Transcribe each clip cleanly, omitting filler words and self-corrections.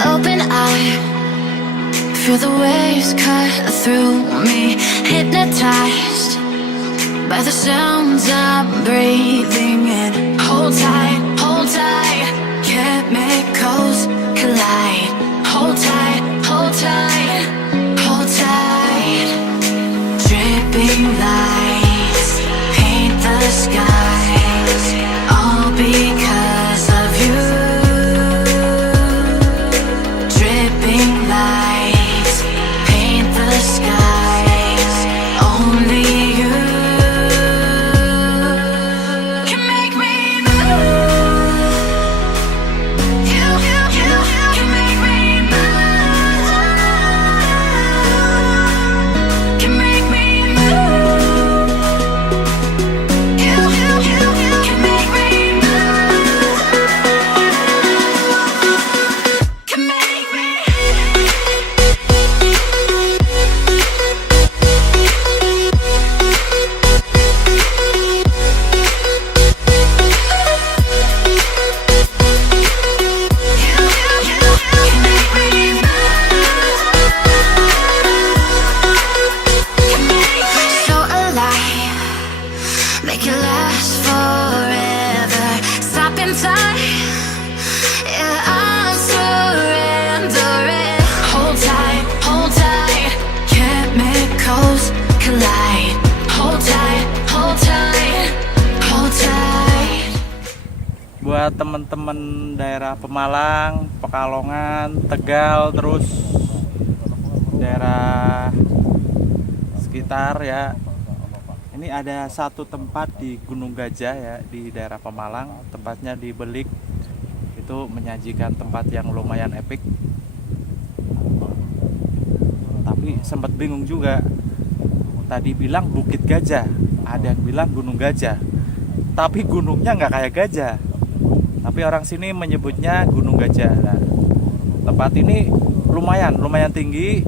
Open eye, feel the waves cut through me, hypnotized by the sounds I'm breathing in. Hold tight, chemicals collide. Hold tight, hold tight, hold tight. Dripping lights paint the skies, all because of you. Dripping lights paint the skies, only you can make me move. You can make me move. Can make me move. You can make me move. Can make me. So alive, make it last forever. Stop in time, yeah, I'm surrendering. Hold tight, chemicals collide. Hold tight, hold tight, hold tight. Buat temen-temen daerah Pemalang, Pekalongan, Tegal, terus daerah sekitar ya. Ini ada satu tempat di Gunung Gajah ya, di daerah Pemalang, tempatnya di Belik. Itu menyajikan tempat yang lumayan epik. Tapi sempat bingung juga. Tadi bilang Bukit Gajah, ada yang bilang Gunung Gajah. Tapi gunungnya nggak kayak gajah. Tapi orang sini menyebutnya Gunung Gajah. Nah, tempat ini lumayan tinggi,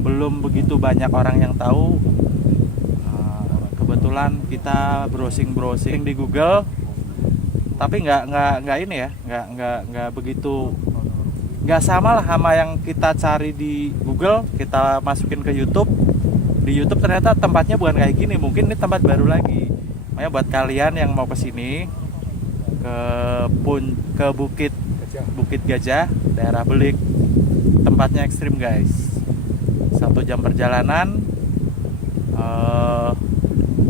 belum begitu banyak orang yang tahu. Kebetulan kita browsing di Google, tapi nggak ini ya, nggak begitu, nggak sama lah sama yang kita cari di Google. Kita masukin ke YouTube, di YouTube ternyata tempatnya bukan kayak gini. Mungkin ini tempat baru lagi. Makanya buat kalian yang mau kesini ke Bukit Gajah, daerah Belik, tempatnya ekstrim guys. 1 jam perjalanan,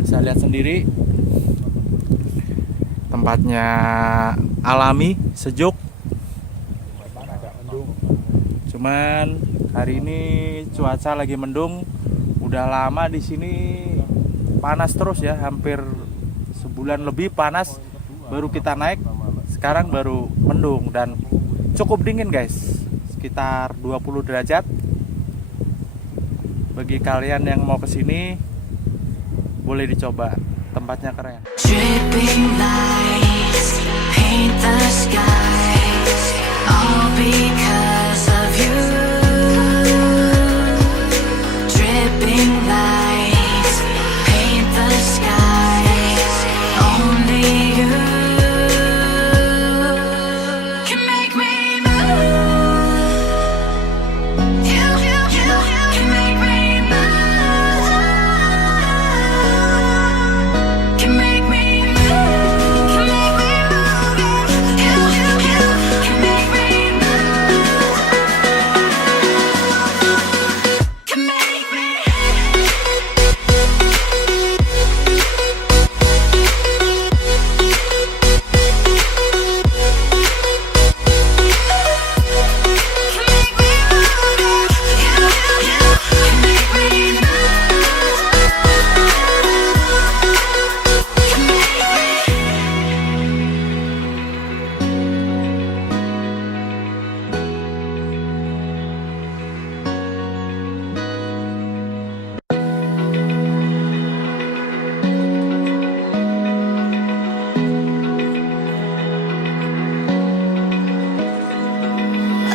bisa lihat sendiri. Tempatnya alami, sejuk. Cuman hari ini cuaca lagi mendung. Udah lama di sini panas terus ya, hampir sebulan lebih panas. Baru kita naik, sekarang baru mendung dan cukup dingin guys, sekitar 20 derajat. Bagi kalian yang mau kesini, boleh dicoba. Tempatnya keren. Dripping lights paint the skies, all because of you. Dripping lights paint the skies, only you can make me move. You can make me move. Can make me move. Can make me move. You can make me move. Can make me. Can make me move. You can make me move. Can make me.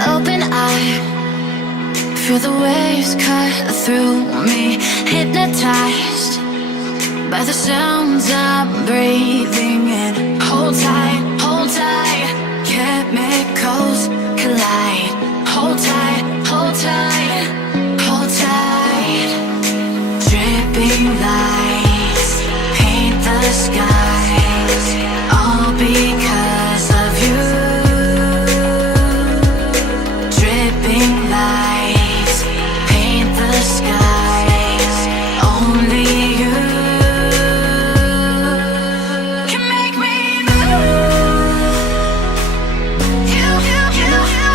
Open eye, feel the waves cut through me, hypnotized by the sounds I'm breathing in. Hold tight, chemicals collide. Hold tight, hold tight, hold tight. Dripping lights paint the skies, all because of you. Dripping lights paint the skies, only you can make me move. You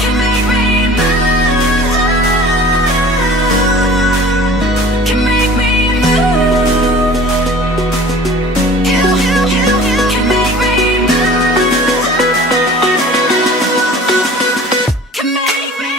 can make me move. Can make me move. You can make me move. Can make me.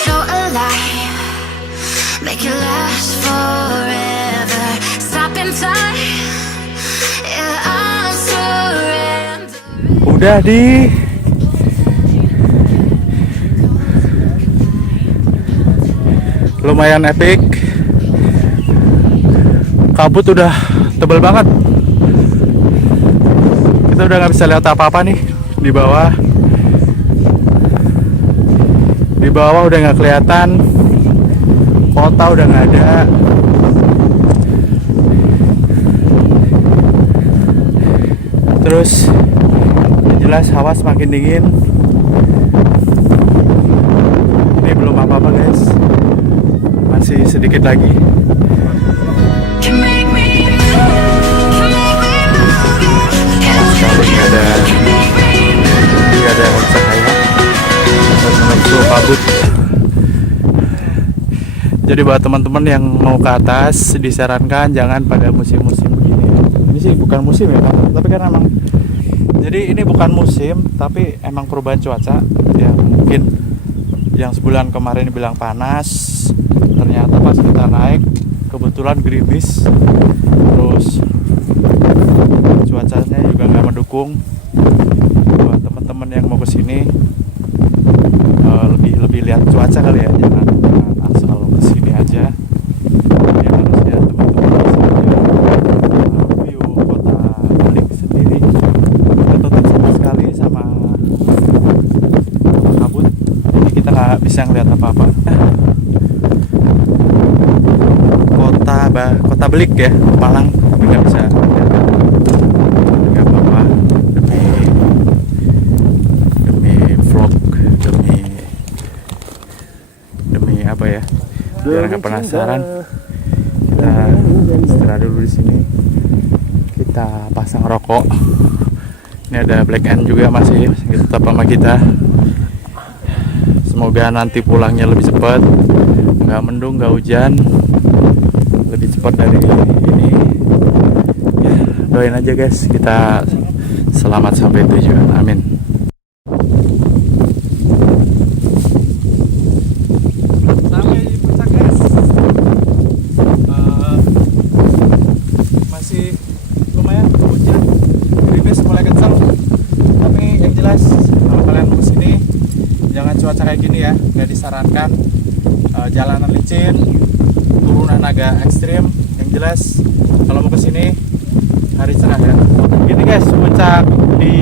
So alive, make it last forever. Stop in time, yeah, I'll surrender. Udah di lumayan epic. Kabut udah tebel banget. Kita udah nggak bisa lihat apa-apa nih di bawah. Di bawah udah nggak kelihatan. Kota udah nggak ada. Terus jelas hawa semakin dingin. Ini belum apa-apa guys. Masih sedikit lagi. Can make me move. Can make me move. Sekali nggak ada cahaya. Betul kabut. Jadi buat teman-teman yang mau ke atas disarankan jangan pada musim-musim begini. Ini sih bukan musim ya, tapi kan emang. Jadi ini bukan musim, tapi emang perubahan cuaca yang mungkin yang sebulan kemarin bilang panas, ternyata pas kita naik kebetulan gerimis, terus cuacanya juga nggak mendukung. Buat teman-teman yang mau kesini lebih lihat cuaca kali ya, jangan asal kesini aja. Ya harusnya teman-teman bisa view kota Balik sendiri. Tertutup sama sekali sama kabut, jadi kita nggak bisa ngeliat apa-apa. Kota Belik ya, Malang, tapi nggak bisa nggak apa-apa, demi vlog, demi apa ya, biar nggak penasaran. Kita istirahat dulu di sini, kita pasang rokok. Ini ada Black End juga masih tetap sama kita. Semoga nanti pulangnya lebih cepat, nggak mendung, nggak hujan, lebih cepat dari ini. Ya, doain aja guys, kita selamat sampai tujuan. Amin. Sampai di puncak guys. Masih lumayan hujan, gerimis mulai kencang. Tapi yang jelas kalau kalian mau kesini jangan cuaca kayak gini ya, nggak disarankan. Jalanan licin, turunan agak ekstrim. Yang jelas kalau mau kesini hari cerah ya. Gini guys, puncak di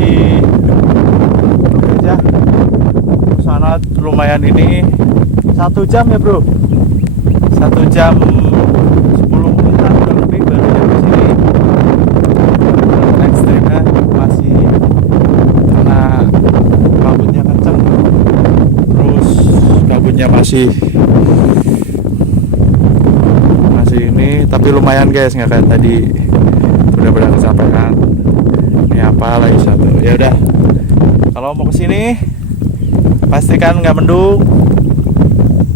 Jogja sana lumayan ini 1 jam ya bro, 1 jam 10 menitan kurang lebih baru nyampe sini. Ekstrimnya masih karena kabutnya kenceng, terus kabutnya masih ini, tapi lumayan guys, nggak kayak tadi udah kesampaian. Ini apa lagi satu, ya udah. Kalau mau kesini pastikan nggak mendung,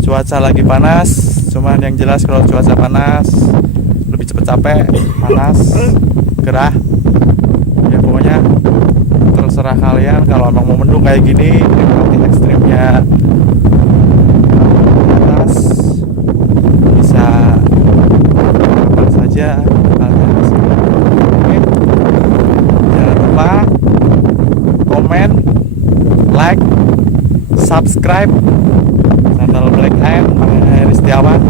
cuaca lagi panas. Cuman yang jelas kalau cuaca panas lebih cepet capek, panas, gerah. Ya pokoknya terserah kalian. Kalau emang mau mendung kayak gini, nikmati ekstrimnya di atas, bisa kapan saja kalian kesini. Oke, jangan lupa komen, like, subscribe channel Black Ant Heri Setiawan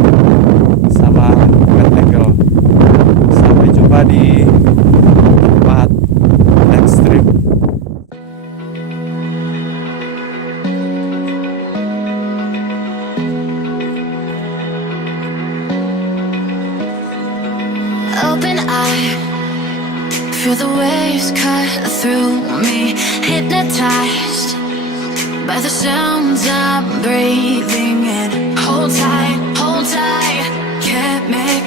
sama Red Eagle. Sampai jumpa di tempat ekstrim. Open eye, feel the waves cut through me, hypnotized by the sounds I'm breathing in. Hold tight, can't make